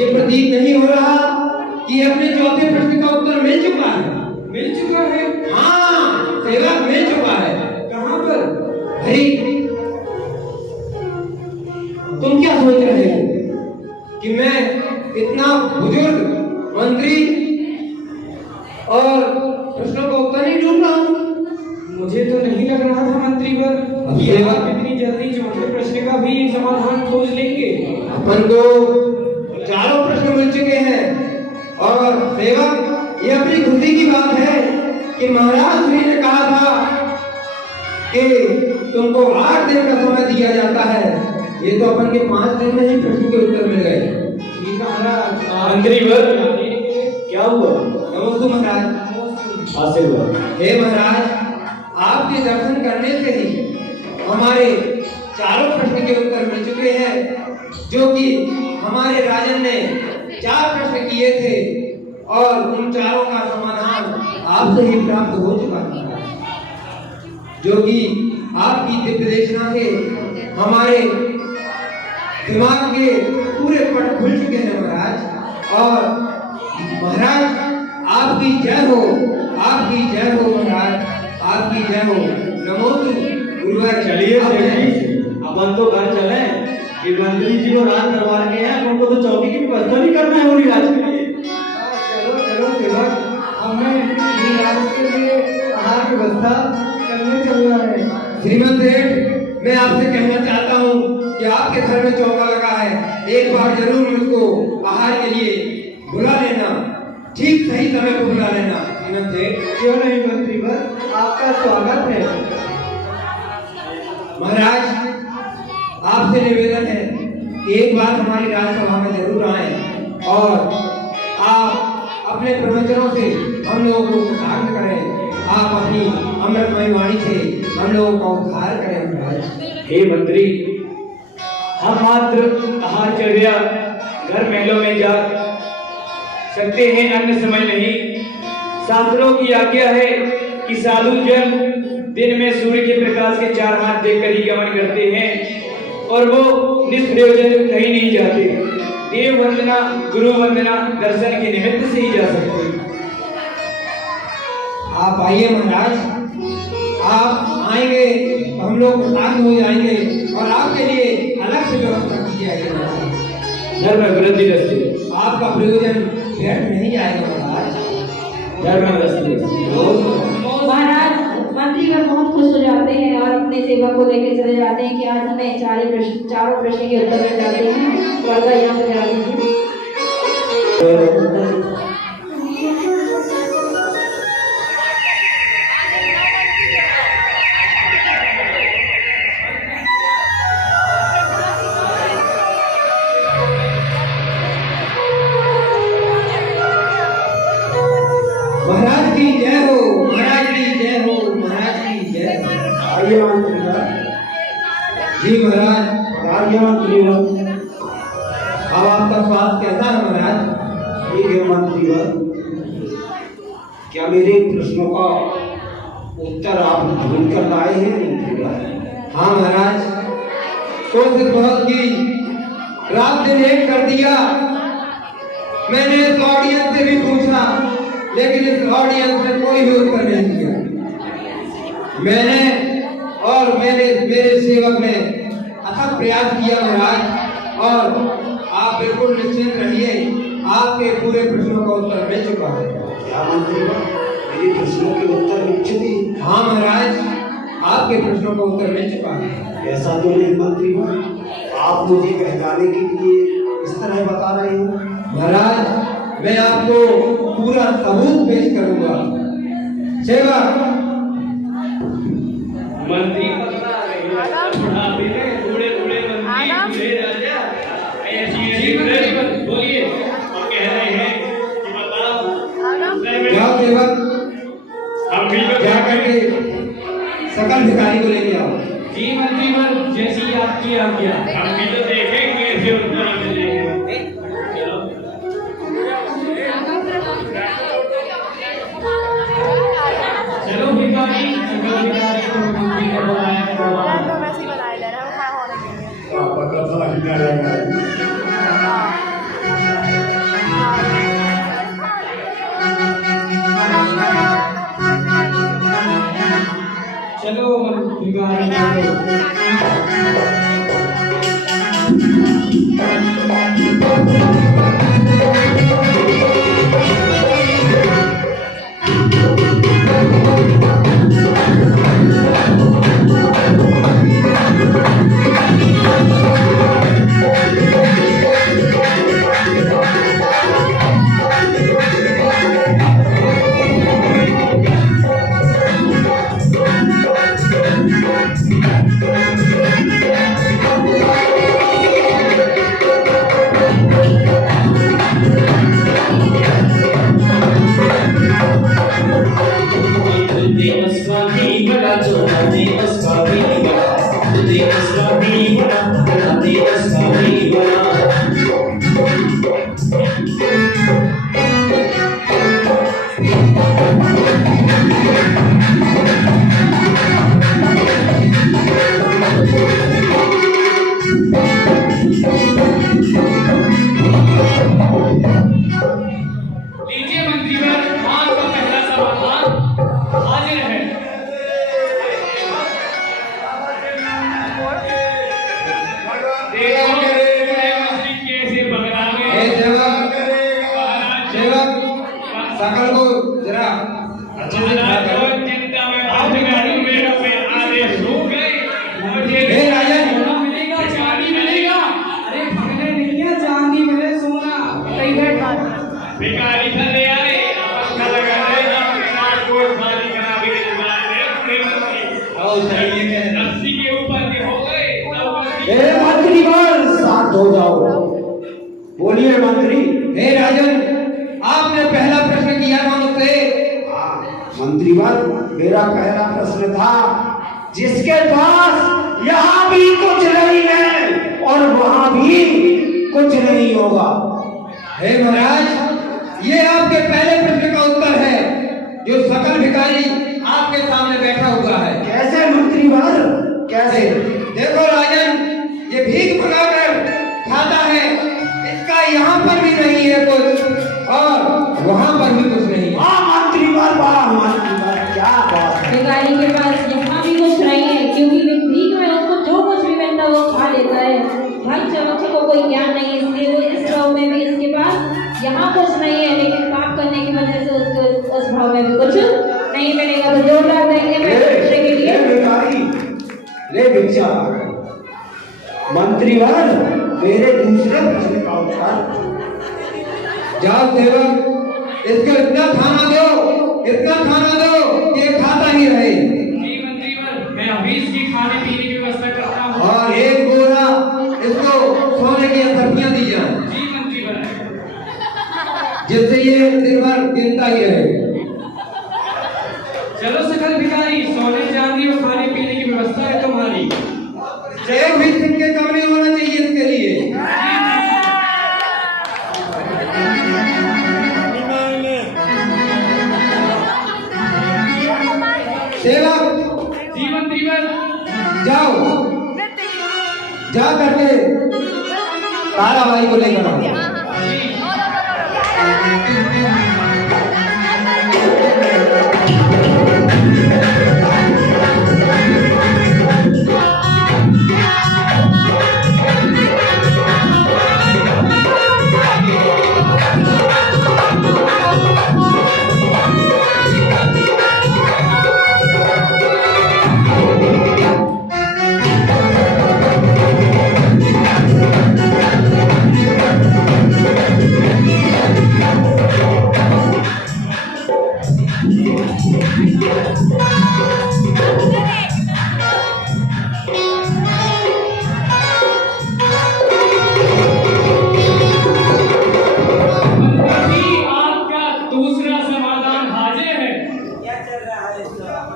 ये प्रतीत नहीं हो रहा कि अपने चौथे प्रश्न का उत्तर मिल चुका है? मिल चुका है? हाँ सेवक, मिल चुका है। कहाँ पर? भाई तुम क्या सोच रहे हो कि मैं इतना बुजुर्ग मंत्री और प्रश्नों का उत्तर नहीं ढूंढ रहा हूँ? मुझे तो नहीं लग रहा था मंत्री पर कि आप इतनी जल्दी चौथे प्रश्न का भी समाधान खोज लेंगे। अपन को चारों प्रश्न मिल चुके हैं, और सेवक ये अपनी खुशी की बात है कि महाराज जी ने कहा था कि तुमको 8 दिन का समय दिया जाता है। ये तो अपन के 5 दिन में ही प्रश्न के उत्तर मिल गए। ठीक है महाराज। मंत्री वर क्या हुआ? नमस्ते महाराज। आशीर्वाद। हे महाराज, आपके दर्शन करने से ही हमारे चारों प्रश्न के उत्तर मिल चुके हैं, जो कि हमारे राजन ने 4 प्रश्न किए थे, और उन चारों का समाधान आपसे ही प्राप्त हो चुका है, जो कि आपकी दिव्य देशना से हमारे दिमाग के पूरे पट खुल चुके हैं महाराज। और महाराज आपकी जय हो, आपकी जय हो महाराज, आपकी जय हो। नमोस्तु गुरुवर। चलिए सेठ जी, अपन तो घर चले। ये मंत्री जी और राज दरबार के हैं, उनको तो चौकी की व्यवस्था भी करना है होली राज के लिए। चलो चलो सेवक, हमें राज के लिए आहार की व्यवस्था करने चलना है। श्रीमंत सेठ, मैं आपसे कहना चाहता हूँ कि आपके घर में चौका लगा है, एक बार जरूर मुझको आहार के लिए बुला लेना, ठीक सही समय पर बुला लेना। श्रीमंत सेठ। क्यों नहीं मंत्रीवर, आपका स्वागत है। महाराज आपसे निवेदन है कि एक बार हमारी राज्यसभा में जरूर आए और आप अपने प्रवचनों से हम लोगों को उद्धार करें, आप अपनी अमृतमय वाणी से हम लोगों का उद्धार करें महाराज। हे मंत्री, हम मात्र आहारचर्या घर महलों में जा सकते हैं, अन्य समय नहीं। शास्त्रों की आज्ञा है कि साधु जन दिन में सूर्य के प्रकाश के 4 हाथ देखकर ही गमन करते हैं और वो निष्प्रयोजन कहीं नहीं जाते। देव वंदना, गुरु वंदना दर्शन के निमित्त से ही जा सकते हैं। आप आइए महाराज, आप आएंगे तो हम लोग प्रसन्न हो जाएंगे और आपके लिए अलग से व्यवस्था की जाएगी महाराज। धर्म वृद्धि रस्ते, आपका प्रयोजन व्यर्थ नहीं जाएगा महाराज। धर्म रस्ते। महाराज मंत्रीवर बहुत खुश हो जाते हैं और अपने सेवक को लेकर चले जाते हैं कि आज हमें चारों प्रश्न के उत्तर मिल जाते हैं। वर्गा यहाँ पर करा दीजिए। महाराज की जय हो, महाराज की जय हो, महाराज की जय हो। आइए मंत्रीवर। जी महाराज। आइए मंत्रीवर। अब आपका स्वास्थ्य कैसा है महाराज? ठीक है मंत्रीवर। क्या मेरे प्रश्नों का उत्तर आप ढूंढ कर लाए हैं मंत्रीवर? हाँ महाराज, कोशिश बहुत की, रात दिन एक कर दिया। मैंने इस ऑडियंस से भी पूछा, लेकिन इस ऑडियंस ने कोई भी उत्तर नहीं दिया। मैंने और मेरे सेवक ने अथक प्रयास किया महाराज, और आप बिल्कुल निश्चिंत रहिए, आपके पूरे प्रश्नों का उत्तर मिल चुका है। क्या मंत्रीवर, मेरे प्रश्नों के उत्तर मिल चुके? हाँ महाराज, आपके प्रश्नों का उत्तर मिल चुका है। ऐसा तो नहीं मंत्रीवर, आप मुझे बहकाने के लिए इस तरह बता रहे हो। महाराज मैं आपको पूरा सबूत पेश करूंगा। सेवक। मंत्री पकड़ा रहे बुढ़ापे में बूढ़े बूढ़े मंत्री, बूढ़े राजा, ऐसी बोलिए और कह रहे हैं कि बताओ। जाओ सेवक, हम भी जा करके सकल भिखारी को लेके आओ। जी मंत्रीवर, जैसी आपकी आज्ञा। हम भी तो देखेंगे कैसे उत्तर मिलेंगे। चलो भिखारी, सकल भिखारी को मंत्री ने बुलाया है। तो वैसे ही बनाए जा रहे हैं, वो खड़ा होने के लिए। आपका कथा ही ना रहेगा। चलो भिखारी, भिखारी खड़े आए पंखा लगा दे नाक को खाली करा के ले आओ सही है रस्सी के ऊपर के हो गए ए मंत्रीगण शांत हो जाओ। बोलिए मंत्री। हे राजन, आपने पहला प्रश्न किया था मुझसे। मंत्रीवर, मेरा पहला प्रश्न था जिसके पास यहाँ भी कुछ नहीं है और वहाँ भी कुछ नहीं होगा। हे महाराज, ये आपके पहले प्रश्न का उत्तर है जो सकल भिखारी आपके सामने बैठा हुआ है। कैसे मंत्रीवर, कैसे? देखो राजन, ये भीख मंगाकर खाता है, इसका यहाँ पर भी नहीं है कुछ और वहाँ पर भी कुछ नहीं है। वाह मंत्रीवर, वाह मंत्रीवर, क्या बात है। भिखारी के पास यहाँ भी कुछ नहीं है क्योंकि भीख में उसको जो कुछ भी मिलता है वो खा लेता है। भाई चमचे को कोई ज्ञान नहीं है इसलिए वो इस भाव में भी इसके पास यहाँ कुछ नहीं है, लेकिन पाप करने की वजह से उसको उस भाव में भी कुछ नहीं मिलेगा। तो जोर डाल देंगे दूसरे के लिए। भिखारी ले भिक्षा। मंत्रीवर, मेरे दूसरे प्रश्न का उत्तर। जाओ सेवक, इसको इतना खाना दो कि ये खाता ही रहे। जी मंत्रीवर, मैं अभी इसकी खाने पीने की व्यवस्था करता हूँ। और एक बोरा इसको सोने की अंतर्पियां दी जाए जी मंत्रीवर। जिससे ये दिन भर गिनता ही रहे। चलो सकल भिखारी, सोने चांदी और खाने पीने की व्यवस्था है तुम्हारी। एक भी सिक्के कम नहीं होना चाहिए इसके लिए। सेवक, जी मंत्रीवर। जाओ, जा करके ताराबाई को लेकर आओ।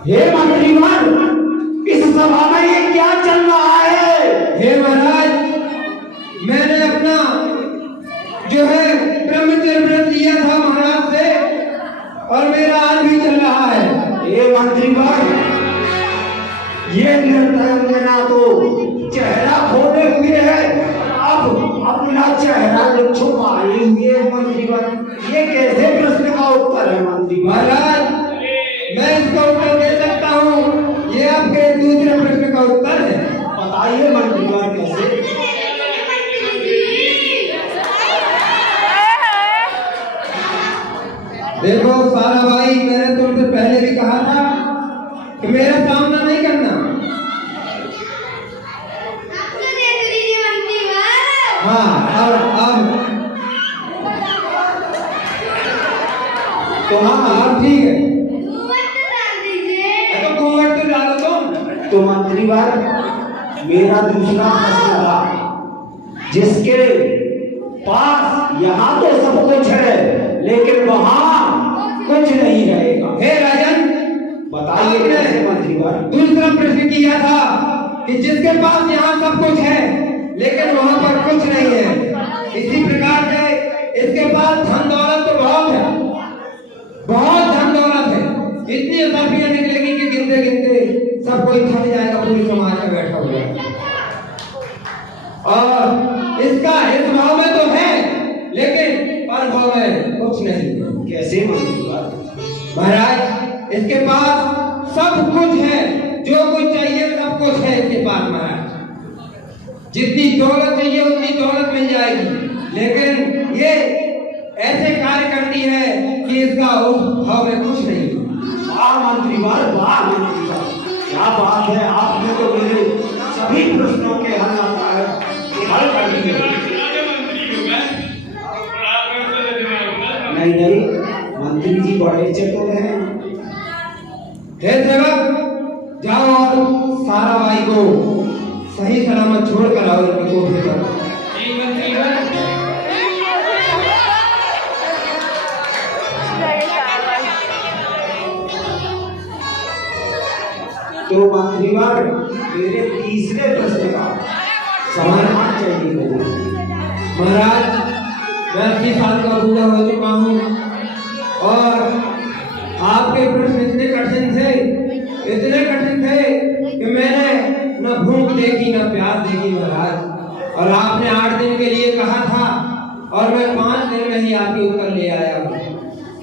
हे मंत्रीवर, इस सभा में ये क्या चल रहा है? हे महाराज, मैंने अपना जो है ब्रह्मचर्य व्रत लिया था महाराज से और मेरा आज भी चल रहा है। हे मंत्रीवर, ये निर्णय तो चेहरा खोले हुए है, अब अपना चेहरा छुपाए हुए मंत्रीवर, ये कैसे प्रश्न का उत्तर है मंत्रीवर? महाराज, मैं इसका उत्तर दे सकता हूँ, ये आपके दूसरे प्रश्न का उत्तर है। बताइए मंत्रीवर कैसे? देखो सारा भाई, मैंने तुमसे पहले भी कहा था कि मेरा सामना नहीं करना। आपको देख लीजिए मंत्रीवर। हाँ, अब तो हाँ, ठीक है। घूंघट तो डाल दीजिए। तो घूंघट तो डालो तुम। तो मंत्रीवर, मेरा दूसरा प्रश्न था, जिसके पास यहाँ तो सब कुछ है लेकिन वहाँ कुछ नहीं रहेगा। हे राजन, बताइए कैसे मंत्रीवर? दूसरा प्रश्न किया था कि जिसके पास यहाँ सब कुछ है लेकिन वहाँ पर कुछ नहीं है। इसी प्रकार से इसके पास धन दौलत तो बहुत है, बहुत धन दौलत है, इतनी असाफियां निकलेगी कि गिनते गिनते सब कोई थक जाएगा, पूरी समाज में बैठा हुआ है। और इसका इस भाव में तो है लेकिन पर भाव में कुछ नहीं है। कैसे मंत्रीवर? महाराज, इसके पास सब कुछ है, जो कुछ चाहिए सब कुछ है इसके पास महाराज। जितनी दौलत चाहिए उतनी दौलत मिल जाएगी, लेकिन ये ऐसे कार्य करती है कि इसका उस भाव में कुछ नहीं। वाह मंत्रीवर, वाह मंत्रीवर, क्या बात है, आपने तो मेरे सभी प्रश्नों के हल कर दिए। नहीं नहीं, मंत्री जी बड़े चतुर हैं। हे सेवक, जाओ और सारा भाई को सही सलामत छोड़ कर आओ इनकी कोठरी पर। जी मंत्रीवर। तो मंत्रीवर, मेरे तीसरे प्रश्न का समाधान चाहिए मुझे। महाराज, मैं 80 साल का बूढ़ा हो चुका हूँ और आपके प्रश्न इतने कठिन थे कि मैंने न भूख देखी न प्यास देखी महाराज। और आपने 8 दिन के लिए कहा था और मैं 5 दिन में ही आपके उत्तर ले आया हूँ।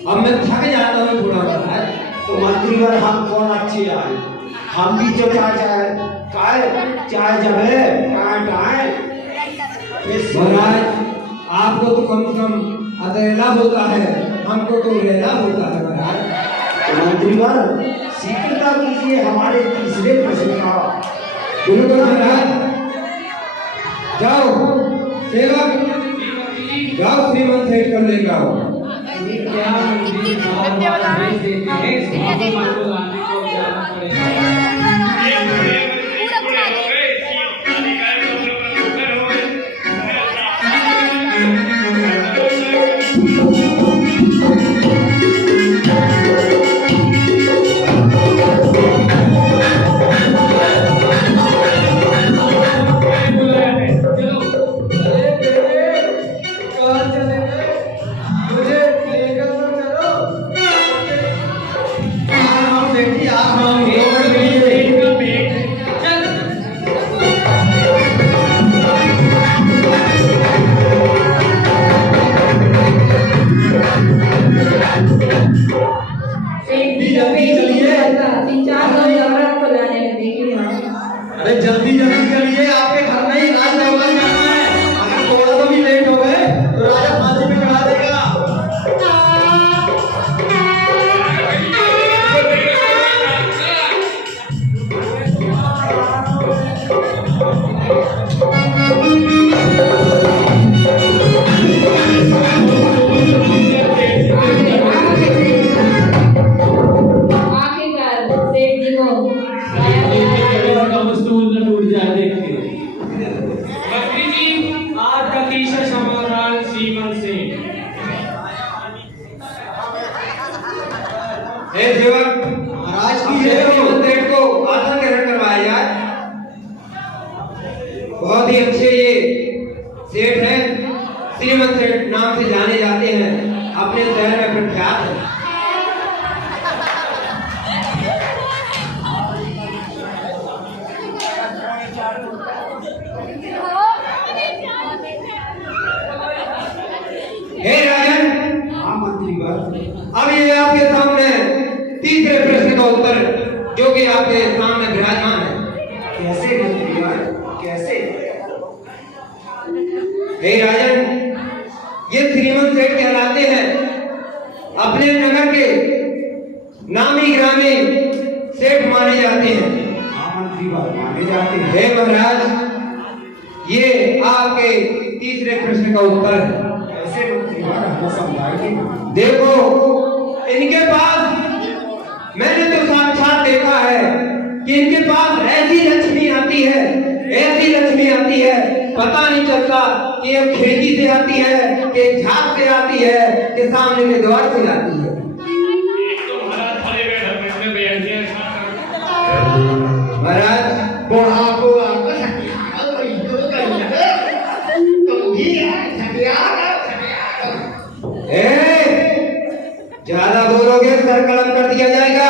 अब मैं थक जाता हूँ थोड़ा महाराज। तो मंत्रीवर, हम कौन अच्छे आए? हम भी तो चाय जब है महाराज, आपको तो कम से कम अकेला होता है, हमको तो लेला होता है महाराज। तो मंत्रीवर, शीघ्रता कीजिए हमारे तीसरे प्रश्न का। बिल्कुल महाराज। जाओ सेवक, जाओ श्रीमंत सेठ कर लेकर आओ। क्या मंत्री साहब भेज देते हैं, इस महात्मा को लाने को जाना पड़ेगा। अरे जल्दी चलिए, आपके घर में ही राज दरबार जाना है। अगर थोड़ा सा भी लेट हो गए तो राजा फांसी पे चढ़ा देगा। आखिरकार सेठ जी को मंत्री जी, आज का तीसरा समाधान श्रीमंत से। हे सेवक, महाराज की श्रीमंत सेठ को आसन ग्रहण करवाया जाए। बहुत ही अच्छे ये सेठ हैं, श्रीमंत सेठ नाम से जाने जाते हैं, अपने शहर में प्रख्यात है। हे राजन, हाँ मंत्रीवर। अब ये आपके सामने तीसरे प्रश्न का उत्तर जो कि आपके सामने विराजमान है। कैसे मंत्रीवर, कैसे? हे राजन, ये श्रीमंत सेठ कहलाते हैं, अपने नगर के नामी ग्रामी सेठ माने जाते हैं। हाँ मंत्रीवर, माने जाते हैं। हे महाराज, ये आपके तीसरे प्रश्न का उत्तर है। कैसे मंत्रीवर, हमको समझाइए। देखो, इनके पास मैंने तो साक्षात देखा है कि इनके पास ऐसी लक्ष्मी आती है, पता नहीं चलता कि ये खिड़की से आती है कि झाग से आती है कि सामने के द्वार से आती है। महाराज, ज्यादा बोलोगे सर कलम कर दिया जाएगा।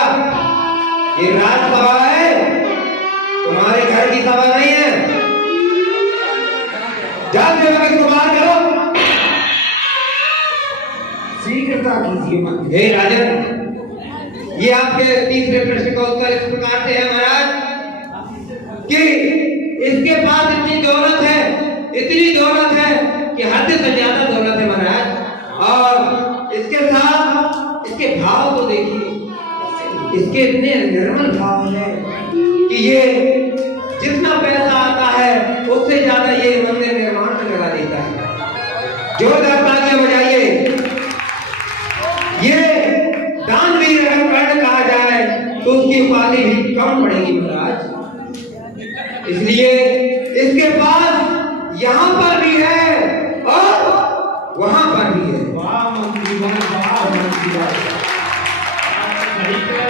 ये राजसभा है, तुम्हारे घर की सभा नहीं है। जाते वक्त इसको बाहर करो। शीघ्रता कीजिए मंत्री। हे राजन, ये आपके तीसरे प्रश्न का उत्तर इस प्रकार से है महाराज कि इसके पास इतनी दौलत है कि हद से ज्यादा दौलत है महाराज। और इसके साथ इसके भाव तो देखिए, इसके इतने निर्मल भाव है कि ये जितना पैसा आता है उससे ज्यादा ये मंदिर निर्माण में लगा देता है। जोरदार तालियां बजाइए। आबादी भी कम पड़ेगी महाराज। इसलिए इसके पास यहाँ पर भी है और वहाँ पर भी है। वाह मंत्री वाह मंत्री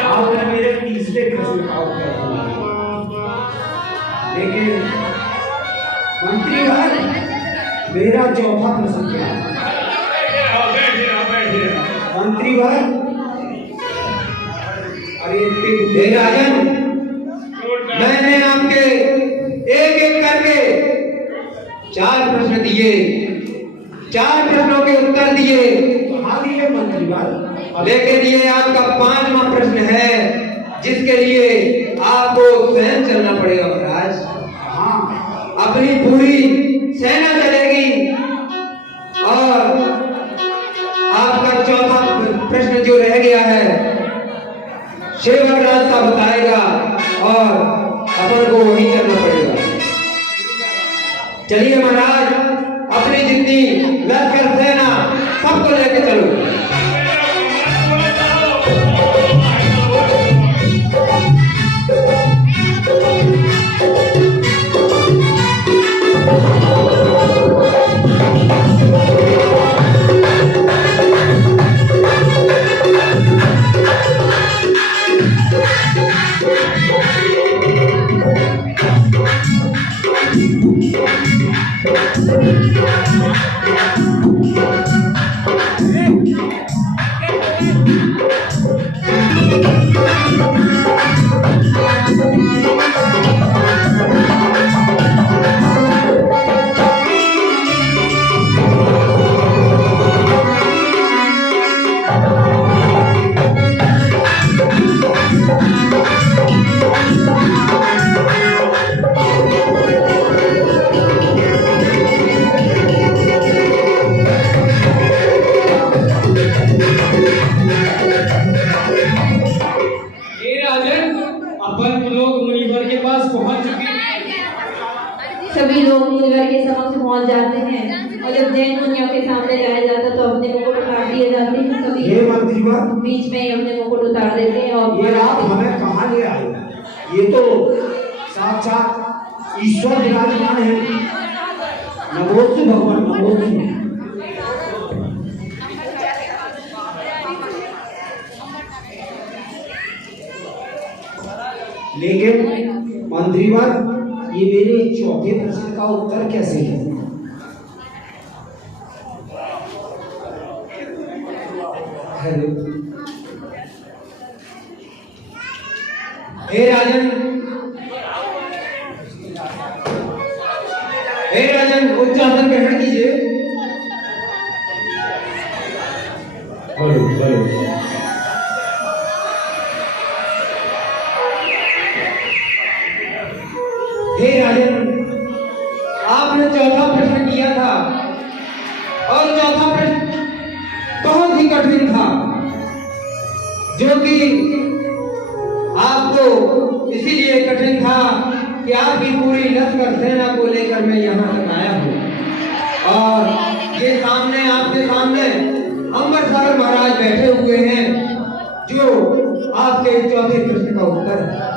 आपने मेरे तीसरे प्रश्न का उत्तर दिया, लेकिन मंत्री मेरा चौथा प्रश्न क्या है? मंत्री हे राजन, मैंने आपके एक एक करके 4 प्रश्न दिए, 4 प्रश्नों के उत्तर दिए। हाँ दिए मंत्री लेकिन ये आपका 5वां प्रश्न है जिसके लिए आपको स्वयं चलना पड़ेगा महाराज। हाँ अपनी पूरी सेना चलेगी और आपका चौथा प्रश्न जो रह गया है सेवक राज का बताएगा और अपन को वहीं चलना पड़ेगा। चलिए महाराज, अपनी जितनी लश्कर सेना सबको लेके चलो। सभी लोग मुनिवर के समक्ष पहुंच जाते हैं और जब जैन मुनियों के सामने जाया जाता तो अपने मुकुट उतार दिए जाते हैं। सभी ये मंत्री बीच में ही अपने मुकुट उतार देते हैं और ये आप हमें कहाँ ले आए? ये तो साक्षात ईश्वर विराजमान है। नमोस्तु भगवान नमोस्तु। लेकिन मंत्रीवर ये मेरे चौथे प्रश्न का उत्तर कैसे है? हे राजन, उच्चासन ग्रहण कीजिए। बोलो बोलो। हे राजन, आपने चौथा प्रश्न किया था और चौथा प्रश्न बहुत ही कठिन था, जो कि आपको इसीलिए कठिन था कि आपकी पूरी लश्कर सेना को लेकर मैं यहाँ तक आया हूँ और ये सामने आपके सामने अमृतसर महाराज बैठे हुए हैं जो आपके चौथे प्रश्न का उत्तर है।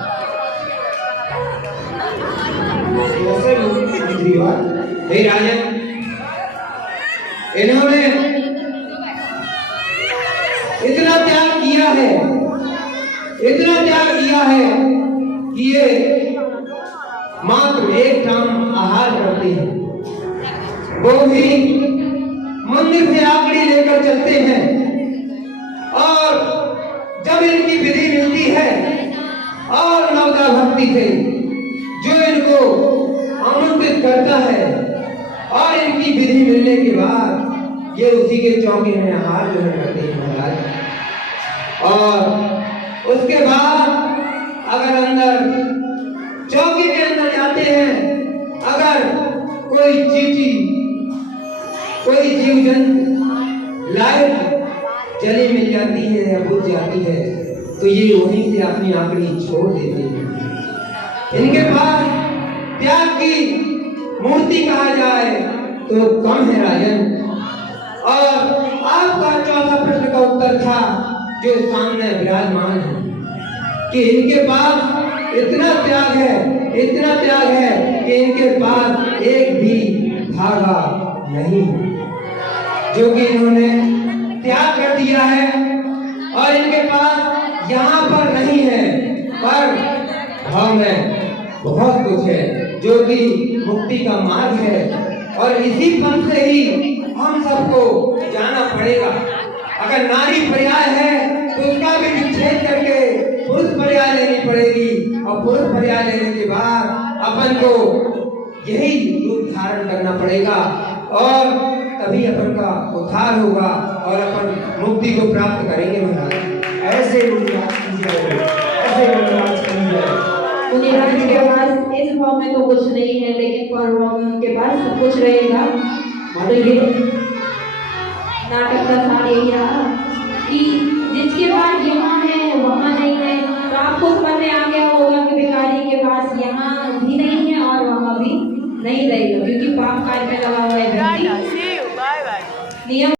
हे राजन, इन्होंने इतना त्याग किया है कि ये मात्र एक टाइम आहार करते हैं, वो भी मंदिर से आकड़ी लेकर चलते हैं और जब इनकी विधि मिलती है और नवदा भक्ति से जो इनको आमंत्रित करता है और इनकी विधि मिलने के बाद ये उसी के चौके में आहार ग्रहण करते हैं महाराज। और उसके बाद अगर अंदर चौकी के अंदर जाते हैं, अगर कोई चींटी कोई जीव जंतु लाइव जली मिल जाती है या बुझ जाती है तो ये वहीं से अपनी आखिरी छोड़ देते हैं। इनके पास त्याग की मूर्ति कहा जाए तो कम है राजन। और आपका चौथा प्रश्न का उत्तर था जो सामने विराजमान है कि इनके पास इतना त्याग है कि इनके पास एक भी धागा नहीं है, जो कि इन्होंने त्याग कर दिया है और इनके पास यहाँ पर नहीं है, पर भाव में बहुत कुछ है जो कि मुक्ति का मार्ग है। और इसी पथ से ही हम सबको जाना पड़ेगा। अगर नारी पर्याय है तो उसका भी विच्छेद करके पुरुष पर्याय लेनी पड़ेगी, और पुरुष पर्याय लेने के बाद अपन को यही रूप धारण करना पड़ेगा, और तभी अपन का उद्धार होगा और अपन मुक्ति को प्राप्त करेंगे। महाराज ऐसे मुनिराज कीजिए, ऐसे मुनिराज कीजिए। मुनिराज के पास इस भाव में तो कुछ नहीं है, लेकिन पर भाव में उनके पास सब कुछ रहेगा। तो ये नाटक का सार यही रहा कि